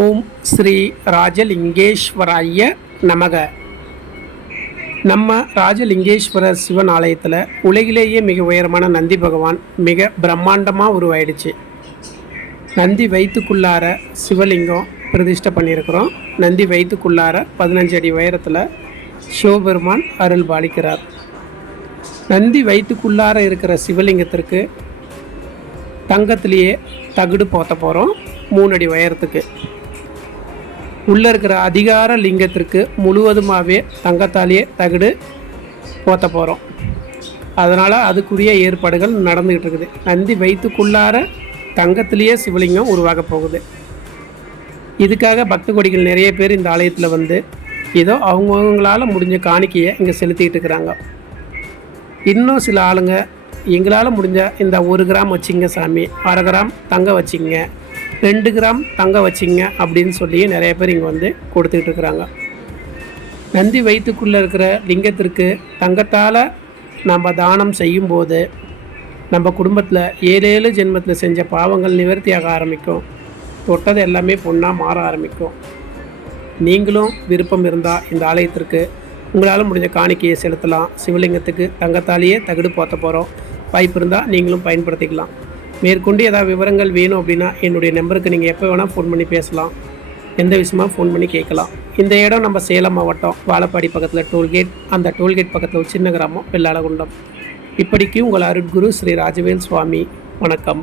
ஓம் ஸ்ரீ ராஜலிங்கேஸ்வராய நமக. நம்ம ராஜலிங்கேஸ்வரர் சிவன் ஆலயத்தில் உலகிலேயே மிக உயரமான நந்தி பகவான் மிக பிரம்மாண்டமாக உருவாயிடுச்சு. நந்தி வயிற்றுக்குள்ளார சிவலிங்கம் பிரதிஷ்டை பண்ணியிருக்கிறோம். நந்தி வயிற்றுக்குள்ளார பதினஞ்சு அடி உயரத்தில் சிவபெருமான் அருள் பாலிக்கிறார். நந்தி வயிற்றுக்குள்ளார இருக்கிற சிவலிங்கத்திற்கு தங்கத்திலேயே தகுடு போத்த போகிறோம் மூணு அடி உயரத்துக்கு. உள்ளே இருக்கிற அதிகார லிங்கத்திற்கு முழுவதுமாகவே தங்கத்தாலேயே தகுடு போத்த போகிறோம் அதனால் அதுக்குரிய ஏற்பாடுகள் நடந்துக்கிட்டு இருக்குது. நந்தி வயிற்றுக்குள்ளார தங்கத்திலேயே சிவலிங்கம் உருவாக போகுது. இதுக்காக பக்த கொடிகள் நிறைய பேர் இந்த ஆலயத்தில் வந்து ஏதோ அவங்கவுங்களால் முடிஞ்ச காணிக்கையை இங்கே செலுத்திக்கிட்டு இருக்கிறாங்க. இன்னும் சில ஆளுங்க எங்களால் முடிஞ்ச இந்த ஒரு கிராம் வச்சிங்க சாமி அரை கிராம் தங்க வச்சிங்க ரெண்டு கிராம் தங்க வச்சிங்க அப்படின்னு சொல்லி நிறைய பேர் இங்கே வந்து கொடுத்துக்கிட்டு இருக்கிறாங்க. நந்தி வயிற்றுக்குள்ளே இருக்கிற லிங்கத்திற்கு தங்கத்தால் நம்ம தானம் செய்யும்போது நம்ம குடும்பத்தில் ஏழு ஏழு ஜென்மத்தில் செஞ்ச பாவங்கள் நிவர்த்தியாக ஆரம்பிக்கும். தொட்டது எல்லாமே பொண்ணாக மாற ஆரம்பிக்கும். நீங்களும் விருப்பம் இருந்தால் இந்த ஆலயத்திற்கு உங்களால் முடிஞ்ச காணிக்கையை செலுத்தலாம். சிவலிங்கத்துக்கு தங்கத்தாலேயே தகுடு போத்த போகிறோம் வாய்ப்பு இருந்தால் நீங்களும் பயன்படுத்திக்கலாம். மேற்கொண்டு ஏதாவது விவரங்கள் வேணும் அப்படின்னா என்னுடைய நம்பருக்கு நீங்கள் எப்போ வேணால் ஃபோன் பண்ணி பேசலாம். எந்த விஷயமா ஃபோன் பண்ணி கேட்கலாம். இந்த இடம் நம்ம சேலம் மாவட்டம் வாழப்பாடி பக்கத்தில் டோல்கேட். அந்த டோல்கேட் பக்கத்தில் ஒரு சின்ன கிராமம் வெள்ளாளகுண்டம். இப்படிக்கு உங்கள் அருட்குரு ஸ்ரீ ராஜவேல் சுவாமி. வணக்கம்.